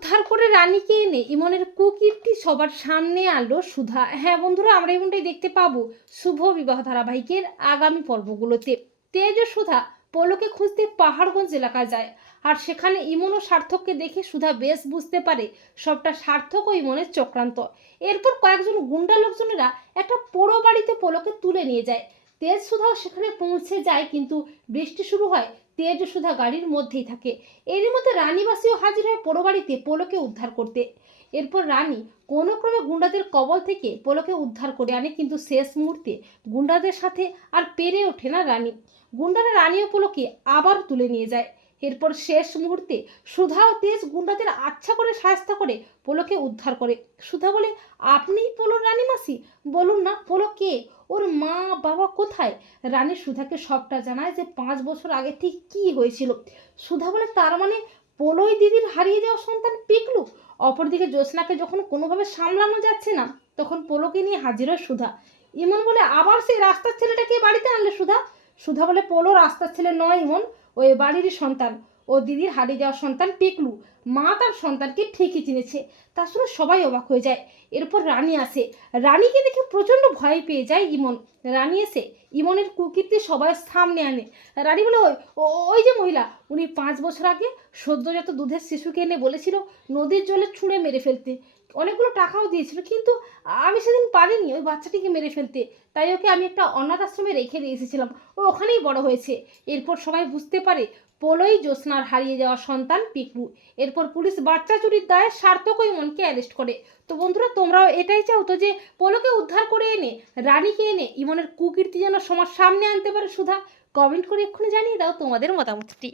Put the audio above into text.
উদ্ধার করে রানীকে এনে ইমনের কুকীর্তি সবার সামনে আনলো সুধা। হ্যাঁ বন্ধুরা, আমরা এমনটাই দেখতে পাবো শুভ বিবাহ ধারাবাহিকের আগামী পর্বগুলোতে। তেজ ও সুধা পলকে খুঁজতে পাহাড়গঞ্জ এলাকায় যায় আর সেখানে ইমন ও সার্থককে দেখে সুধা বেশ বুঝতে পারে সবটা সার্থক ও ইমনের চক্রান্ত। এরপর কয়েকজন গুন্ডা লোকজনেরা একটা পোড়ো বাড়িতে পলকে তুলে নিয়ে যায়। তেজ সুধাও সেখানে পৌঁছে যায় কিন্তু বৃষ্টি শুরু হয় তেজ সুধা গাড়ির মধ্যেই থাকে। এরই মধ্যে রানীবাসীও হাজির হয় পোড়োবাড়িতে পোলোকে উদ্ধার করতে। এরপর রানী কোনো ক্রমে গুন্ডাদের কবল থেকে পোলোকে উদ্ধার করে আনে, কিন্তু শেষ মুহূর্তে গুন্ডাদের সাথে আর পেরে ওঠে না রানী। গুন্ডারা রানী ও পোলোকে আবার তুলে নিয়ে যায়। এরপর শেষ মুহূর্তে সুধা ও তেজ গুন্ডাদের আচ্ছা করে সাহায্য করে পোলোকে উদ্ধার করে। সুধা বলে, আপনিই পোলোর রানী মাসি? বলুন না, পোলো কে? ওর মা বাবা কোথায়? রানী সুধাকে সবটা জানায় যে পাঁচ বছর আগে ঠিক কী হয়েছিল। সুধা বলে, তার মানে পোলোই দিদির হারিয়ে যাওয়া সন্তান পিকলু? অপরদিকে জ্যোৎস্নাকে যখন কোনোভাবে সামলানো যাচ্ছে না, তখন পোলোকে নিয়ে হাজির হয় সুধা। ইমন বলে, আবার সেই রাস্তার ছেলেটাকে বাড়িতে আনলে সুধা? সুধা বলে, পোলো রাস্তার ছেলে নয় ইমন। ও এ বাড়িরই সন্তান। ও দিদির হারিয়ে যাওয়া সন্তান পিকলু। মা তার সন্তানকে ঠিকই চিনেছে। তা শুনে সবাই অবাক হয়ে যায়। এরপর রানী আসে। রানীকে দেখে প্রচণ্ড ভয় পেয়ে যায় ইমন। রানী এসে ইমনের কুকীর্তি সবাই সামনে আনে। রানী বলে, ওই ওই যে মহিলা, উনি পাঁচ বছর আগে সদ্যজাত দুধের শিশুকে এনে বলেছিল নদীর জলে ছুঁড়ে মেরে ফেলতে। অনেকগুলো টাকাও দিয়েছিল, কিন্তু আমি সেদিন পারিনি ওই বাচ্চাটিকে মেরে ফেলতে। তাই ওকে আমি একটা অনাথ আশ্রমে রেখে দিয়ে এসেছিলাম। ও ওখানেই বড় হয়েছে। এরপর সবাই বুঝতে পারে পোলোই জ্যোৎস্নার হারিয়ে যাওয়া সন্তান পিকু এরপর পুলিশ বাচ্চা চুরির দায়ে সার্থক ওই ইমনকে অ্যারেস্ট করে। তো বন্ধুরা, তোমরাও এটাই চাও তো যে পোলোকে উদ্ধার করে এনে, রানীকে এনে ইমনের কুকীর্তি যেন সমাজ সামনে আনতে পারে সুধা। কমেন্ট করে এক্ষুনি জানিয়ে দাও তোমাদের মতামতটি।